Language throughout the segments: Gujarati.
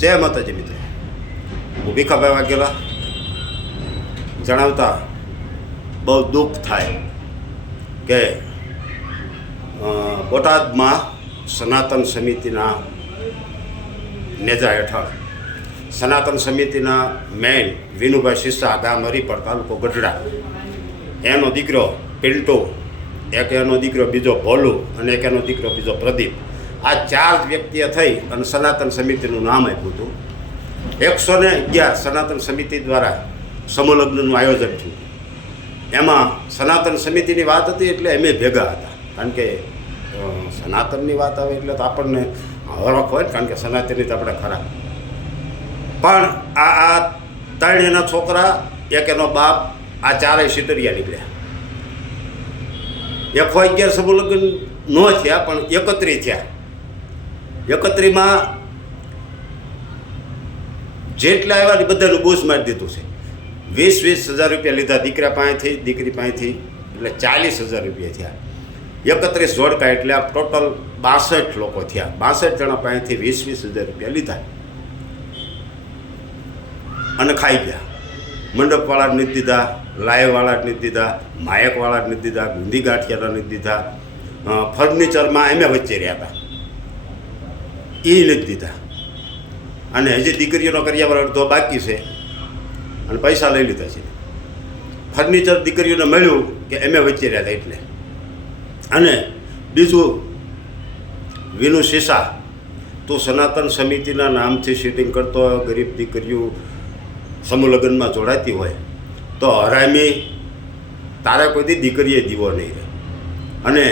જય માતાજી મિત્રો, હું ભીખાભાઈ વાઘેલા જણાવતા બહુ દુઃખ થાય કે બોટાદમાં સનાતન સમિતિના નેજા હેઠળ સનાતન સમિતિના મેઇન વિનુભાઈ શિસા, ગામ હરિપર, તાલુકો ગઢડા, એનો દીકરો પિન્ટુ, એક એનો દીકરો બીજો ભોલુ અને એક એનો દીકરો બીજો પ્રદીપ, આ 4 વ્યક્તિએ થઈ અને સનાતન સમિતિનું નામ આપ્યું હતું. 111 સનાતન સમિતિ દ્વારા સમૂહલગ્નનું આયોજન થયું. એમાં સનાતન સમિતિની વાત હતી એટલે અમે ભેગા હતા, કારણ કે સનાતનની વાત આવે એટલે તો આપણને હરખ હોય, કારણ કે સનાતનની તો આપણે ખરા. પણ આ 3 એના છોકરા, એક એનો બાપ, આ 4 સિતરિયા નીકળ્યા. 111 સમૂહલગ્ન ન થયા પણ 31 થયા. 31માં જેટલા આવ્યા એ બધાનું બૂસ મારી દીધું છે. 20,000 રૂપિયા લીધા દીકરા પાસેથી, દીકરી પાસેથી, એટલે 40,000 રૂપિયા થયા. 31 જોડકા એટલે આ ટોટલ 62 લોકો થયા. 62 જણા પાસેથી 20,000 રૂપિયા લીધા અને ખાઈ ગયા. મંડપવાળા નથી દીધા, લાયવાળા નથી દીધા, માયકવાળા નથી દીધા, ગુંદી ગાંઠિયાના નથી દીધા, ફર્નિચરમાં એમે વચ્ચે રહ્યા હતા એ નથી દીધા. અને હજી દીકરીઓનો કર્યાવર અડધો બાકી છે અને પૈસા લઈ લીધા છે. ફર્નિચર દીકરીઓને મળ્યું કે એમે વચ્ચે રહ્યા હતા એટલે. અને બીજું, વિનુ શિસા, તું સનાતન સમિતિના નામથી સીટિંગ કરતો, ગરીબ દીકરીઓ સમૂહલગ્નમાં જોડાતી હોય તો હરામી તારે કોઈથી દીકરીએ દીવો નહીં રહે. અને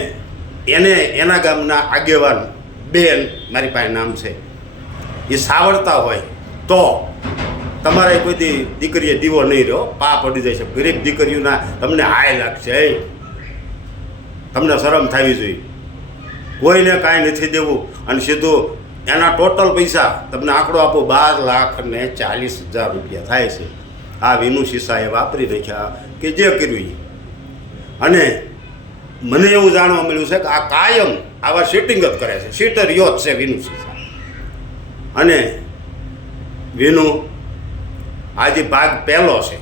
એના ગામના આગેવાન બેન, મારી પાસે નામ છે, એ સાવડતા હોય તો તમારે કોઈથી દીકરીએ દીવો નહીં રહ્યો, પાપ પડી જાય છે. ગરીબ દીકરીઓના તમને હાય લાગશે, તમને શરમ થવી જોઈએ. કોઈને કાંઈ નથી દેવું અને સીધું એના ટોટલ પૈસા તમને આંકડો આપો 12,40,000 રૂપિયા થાય છે. આ વિનુ શિસાએ વાપરી નાખ્યા કે જે કર્યું. અને મને એવું જાણવા મળ્યું છે કે આ કાયમ આવા સીટિંગ જ કરે છે, સીટરીઓ જ છે વિનુ શિસા. અને વિનુ આજે ભાગ પહેલો છે.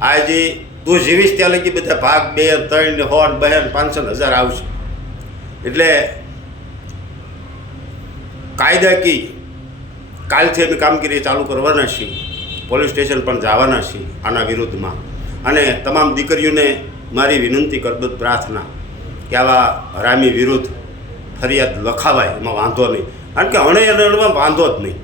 આજે તું જીવીશ ત્યાં લગી બધા ભાગ 2, 3, 4, 5,000 આવશે. એટલે કાયદાકી કાલથી અમે કામગીરી ચાલુ કરવાના છીએ. પોલીસ સ્ટેશન પણ જવાના છીએ આના વિરુદ્ધમાં. અને તમામ દીકરીઓને મારી વિનંતી, કરબદ્ધ પ્રાર્થના કે આવા હરામી વિરુદ્ધ ફરિયાદ લખાવાય, એમાં વાંધો નહીં. કારણ કે અણમાં વાંધો જ નહીં.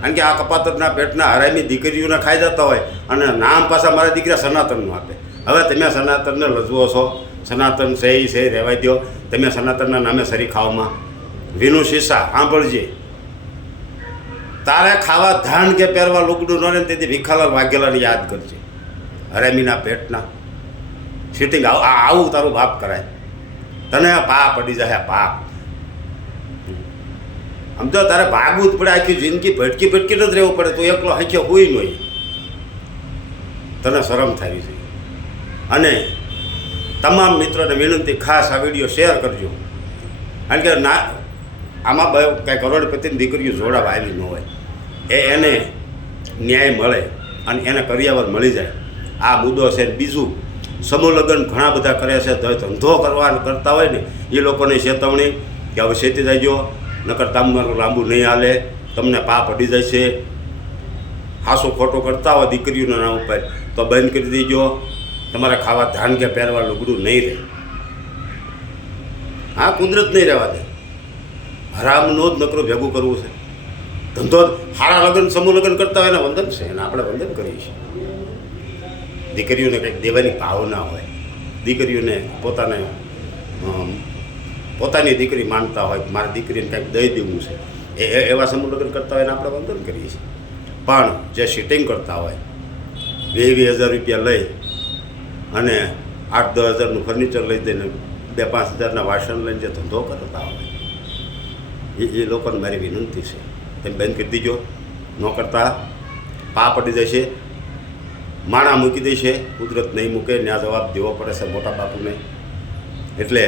કારણ કે આ કપાતરના પેટના હરામી દીકરીઓને ખાઈ જતા હોય અને નામ પાછા મારા દીકરા સનાતનનું આપે. હવે તમે સનાતનને લજવો છો, સનાતન છે એ છે, રહેવા દો. તમે સનાતનના નામે સરી ખાવામાં. વિનુ શિસા, સાંભળજે, તારે ખાવા ધાન કે પહેરવા લુગડું ન રહે તેથી ભીખાલાલ વાઘેલાને યાદ કરજે. હરામીના પેટના સીટિંગ આવું તારું બાપ કરાય, તને પાપ પડી જાય. પાપ સમજો, તારે ભાગવું જ પડે. આખી જિંદગી ભટકી જ રહેવું પડે. તો એકલો હાંખ્યો હોય નહીં, તને શરમ થવી જોઈએ. અને તમામ મિત્રોને વિનંતી, ખાસ આ વિડીયો શેર કરજો. કારણ કે આમાં કાંઈ કરોડપતિની દીકરીઓ જોડાવા આવી ન હોય, એને ન્યાય મળે અને એને કરિયાવર મળી જાય, આ મુદ્દો છે. બીજું, સમૂહલગ્ન ઘણા બધા કરે છે, ધંધો કરતા હોય ને એ લોકોને ચેતવણી કે હવે શેતી જાયજો, નકર તમારું લાંબુ નહીં હાલે, તમને પાપ પડી જાય છે. હાસું ખોટું કરતા હોય દીકરીઓના નામ ઉપર તો બંધ કરી દેજો. તમારે ખાવા ધાન કે પહેરવા લુગડું નહીં રહે. હા, કુદરત નહીં રહેવા દે. હરામનો જ નકરું ભેગું કરવું છે. ધંધો સારા લગ્ન, સમૂહ લગ્ન કરતા હોય ને વંદન છે, એને આપણે વંદન કરીએ છીએ. દીકરીઓને કંઈક દેવાની ભાવના હોય, દીકરીઓને પોતાની દીકરી માનતા હોય, મારી દીકરીને કંઈક દઈ દેવું છે, એવા સમૂહ લગ્ન કરતા હોય ને આપણે વંદન કરીએ છીએ. પણ જે સીટિંગ કરતા હોય, 20,000 રૂપિયા લઈ અને 8-10,000નું ફર્નિચર લઈ દઈને 2-5,000ના વાસણ લઈને જે ધંધો કરતા હોય, એ લોકોને મારી વિનંતી છે, તમે બંધ કરી દીજો. ન કરતા પાપ પડી જશે, માણા મૂકી દેશે, કુદરત નહીં મૂકે, ત્યાં જવાબ દેવો પડે છે મોટા બાપુને. એટલે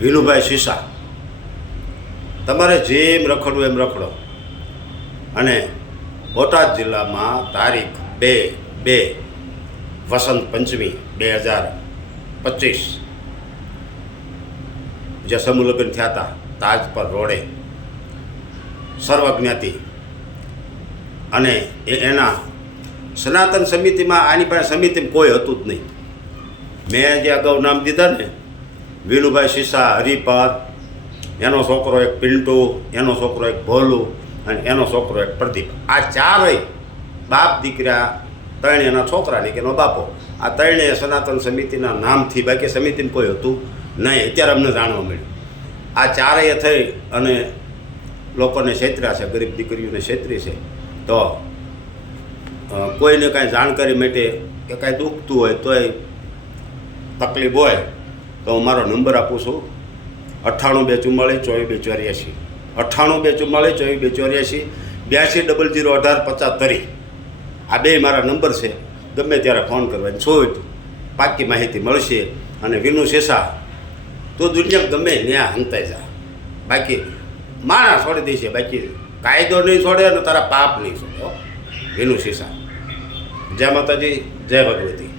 વિનુભાઈ શિસા, તમારે જેમ રખડવું એમ રખડો, અને બોટાદ જિલ્લામાં તારીખ 2/2 વસંત પંચમી 2025 જે સમૂહ લગ્ન થયા હતા તાજ પર રોડે સર્વજ્ઞાતિ અને એના સનાતન સમિતિમાં આની પાસે સમિતિમાં કોઈ હતું જ નહીં. મેં જે અગાઉ નામ દીધા ને, વિનુભાઈ શીશા, હરિપાર, એનો છોકરો એક પિન્ટુ, એનો છોકરો એક ભોલું અને એનો છોકરો એક પ્રદીપ. આ ચારેય બાપ દીકરા, ત્રણ એના છોકરાની કે એનો બાપો, આ ત્રણેય સનાતન સમિતિના નામથી, બાકી સમિતિમાં કોઈ હતું નહીં. અત્યારે અમને જાણવા મળ્યું. આ ચારેય થઈ અને લોકોને છેતર્યા છે, ગરીબ દીકરીઓને છેતરી છે. તો કોઈને કાંઈ જાણકારી માટે કે કાંઈ દુખતું હોય તોય તકલીફ હોય તો હું મારો નંબર આપું છું 98 244 8200 આ બે મારા નંબર છે. ગમે ત્યારે ફોન કરવાની છોડ પાકી માહિતી મળશે. અને વિનુ શેષા તો દુનિયા ગમે ત્યાં હંતાઈ જા, બાકી માણા છોડી દેશે, બાકી કાયદો નહીં છોડે અને તારા પાપ નહીં છોડે. વિનુ શેષા. જય માતાજી, જય ભગવતી.